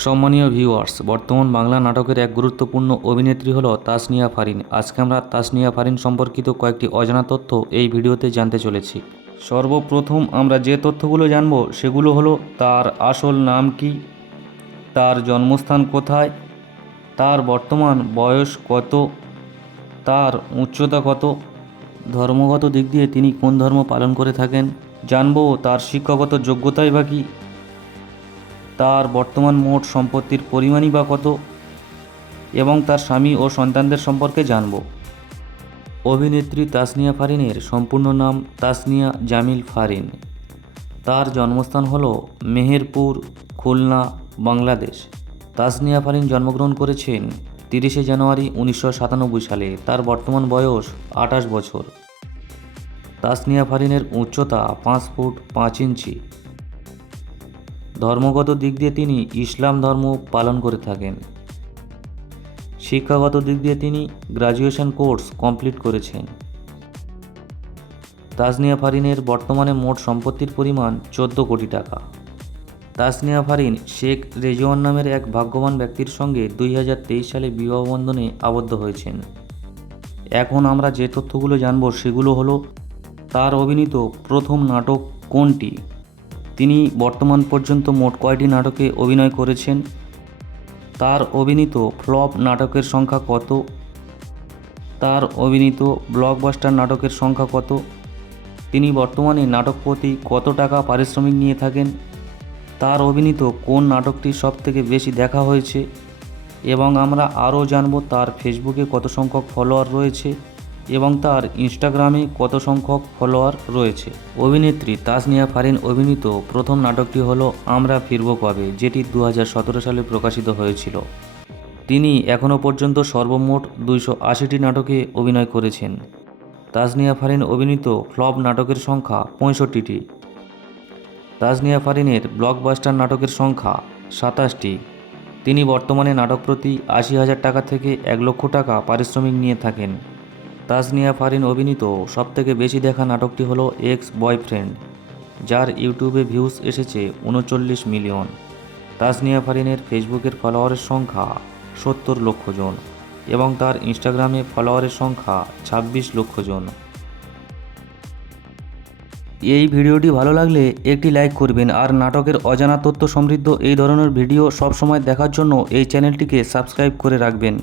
সম্মানীয় ভিউয়ার্স, বর্তমান বাংলা নাটকের এক গুরুত্বপূর্ণ অভিনেত্রী হলো তাসনিয়া ফারিন। আজকে আমরা তাসনিয়া ফারিন সম্পর্কিত কয়েকটি অজানা তথ্য এই ভিডিওতে জানতে চলেছি। সর্বপ্রথম আমরা যে তথ্যগুলো জানব সেগুলো হলো তার আসল নাম কি, তার জন্মস্থান কোথায়, তার বর্তমান বয়স কত, তার উচ্চতা কত, ধর্মগত দিক দিয়ে তিনি কোন ধর্ম পালন করে থাকেন, জানবো তার শিক্ষাগত যোগ্যতাই বা কী, তার বর্তমান মোট সম্পত্তির পরিমাণই বা কত এবং তার স্বামী ও সন্তানদের সম্পর্কে জানব। অভিনেত্রী তাসনিয়া ফারিনের সম্পূর্ণ নাম তাসনিয়া জামিল ফারিন। তার জন্মস্থান হল মেহেরপুর, খুলনা, বাংলাদেশ। তাসনিয়া ফারিন জন্মগ্রহণ করেছেন 30শে জানুয়ারি 1997 সালে। তার বর্তমান বয়স 28 বছর। তাসনিয়া ফারিনের উচ্চতা 5 ফুট 5 ইঞ্চি। ধর্মগত দিক দিয়ে তিনি ইসলাম ধর্ম পালন করে থাকেন। শিক্ষাগত দিক দিয়ে তিনি গ্র্যাজুয়েশন কোর্স কমপ্লিট করেছেন। তাসনিয়া ফারিনের বর্তমানে মোট সম্পত্তির পরিমাণ 14 কোটি টাকা। তাসনিয়া ফারিন শেখ রেজওয়ান নামের এক ভাগ্যবান ব্যক্তির সঙ্গে 2023 সালে বিবাহ বন্ধনে আবদ্ধ হয়েছেন। এখন আমরা যে তথ্যগুলো জানব সেগুলো হলো তার অভিনীত প্রথম নাটক কোনটি, তিনি বর্তমান পর্যন্ত মোট কয়টি নাটকে অভিনয় করেছেন, তার অভিনীত ফ্লপ নাটকের সংখ্যা কত, তার অভিনীত ব্লকবাস্টার নাটকের সংখ্যা কত, তিনি বর্তমানে নাটক প্রতি কত টাকা পারিশ্রমিক নিয়ে থাকেন, তার অভিনীত কোন নাটকটি সবথেকে বেশি দেখা হয়েছে এবং আমরা আরও জানব তার ফেসবুকে কত সংখ্যক ফলোয়ার রয়েছে এবং তার ইনস্টাগ্রামে কত সংখ্যক ফলোয়ার রয়েছে। অভিনেত্রী তাসনিয়া ফারিন অভিনীত প্রথম নাটকটি হলো আমরা ফিরব কবে, যেটি 2017 সালে প্রকাশিত হয়েছিল। তিনি এখনও পর্যন্ত সর্বমোট 280টি নাটকে অভিনয় করেছেন। তাসনিয়া ফারিন অভিনীত ফ্লপ নাটকের সংখ্যা 65টি। তাসনিয়া ফারিনের ব্লকবাস্টার নাটকের সংখ্যা 27টি। তিনি বর্তমানে নাটক প্রতি 80,000 টাকা থেকে 1 লক্ষ টাকা পারিশ্রমিক নিয়ে থাকেন। তাসনিয়া ফারিন অভিনীত সবথেকে বেশি দেখা নাটকটি হলো এক্স বয়ফ্রেন্ড, যার ইউটিউবে ভিউজ এসেছে 39 মিলিয়ন। তাসনিয়া ফারিনের ফেসবুকের ফলোয়ারের সংখ্যা 70 লক্ষ জন এবং তার ইনস্টাগ্রামে ফলোয়ারের সংখ্যা 26 লক্ষ জন। এই ভিডিওটি ভালো লাগলে একটি লাইক করবেন আর নাটকের অজানা তথ্য সমৃদ্ধ এই ধরনের ভিডিও সবসময় দেখার জন্য এই চ্যানেলটিকে সাবস্ক্রাইব করে রাখবেন।